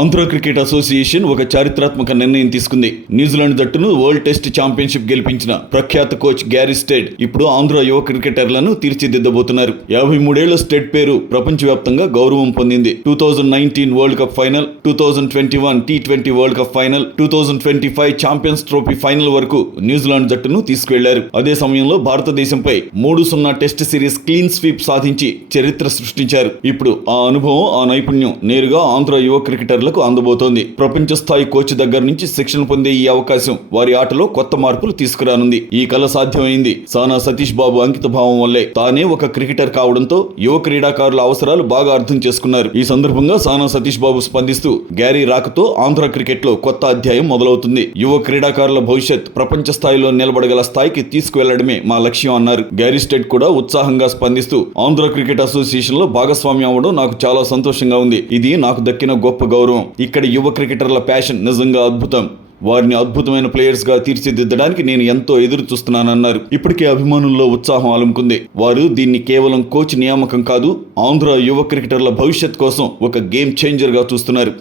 Andhra cricket association ఒక చారిత్రాత్మక నిర్ణయం తీసుకుంది. న్యూజిలాండ్ జట్టును వరల్డ్ టెస్ట్ ఛాంపియన్షిప్ గెలిపించిన ప్రఖ్యాత కోచ్ గ్యారీ స్టేడ్ ఇప్పుడు ఆంధ్ర యువ క్రికెటర్లను తీర్చిదిద్దబోతున్నారు. యాభై మూడేళ్ళ స్టేట్ పేరు ప్రపంచవ్యాప్తంగా గౌరవం పొందింది. Two thousand nineteen world cup final two thousand twenty one T twenty world cup final two thousand twenty five champions trophy final వరకు న్యూజిలాండ్ జట్టును తీసుకువెళ్ళారు. అదే సమయంలో భారతదేశంపై మూడు సున్నా టెస్ట్ సిరీస్ క్లీన్ స్వీప్ సాధించి చరిత్ర సృష్టించారు. ఇప్పుడు ఆ అనుభవం ఆ నైపుణ్యం నేరుగా ఆంధ్ర యువ క్రికెటర్ క్రికెటర్లకు అందబోతోంది. ప్రపంచ స్థాయి కోచ్ దగ్గర నుంచి శిక్షణ పొందే ఈ అవకాశం వారి ఆటలో కొత్త మార్పులు తీసుకురానుంది. ఈ కళ సాధ్యమైంది. సానా సతీష్ బాబు అంకిత భావం వల్లే తానే ఒక క్రికెటర్ కావడంతో యువ క్రీడాకారుల అవసరాలు బాగా అర్థం చేసుకున్నారు. ఈ సందర్భంగా సానా సతీష్ బాబు స్పందిస్తూ గ్యారీ రాకతో ఆంధ్ర క్రికెట్లో కొత్త అధ్యాయం మొదలవుతుంది. యువ క్రీడాకారుల భవిష్యత్ ప్రపంచ స్థాయిలో నిలబడగల స్థాయికి తీసుకువెళ్ళడమే మా లక్ష్యం అన్నారు. గ్యారీ స్టెడ్ కూడా ఉత్సాహంగా స్పందిస్తూ ఆంధ్ర క్రికెట్ అసోసియేషన్లో భాగస్వామ్యం అవ్వడం నాకు చాలా సంతోషంగా ఉంది. ఇది నాకు దక్కిన గొప్ప గౌరవం. ఇక్కడ యువ క్రికెటర్ల ప్యాషన్ నిజంగా అద్భుతం. వారిని అద్భుతమైన ప్లేయర్స్గా తీర్చిదిద్దడానికి నేను ఎంతో ఎదురు చూస్తున్నానన్నారు. ఇప్పటికే అభిమానుల్లో ఉత్సాహం అలుముకుంది. వారు దీన్ని కేవలం కోచ్ నియామకం కాదు ఆంధ్ర యువ క్రికెటర్ల భవిష్యత్ కోసం ఒక గేమ్ చేంజర్గా చూస్తున్నారు.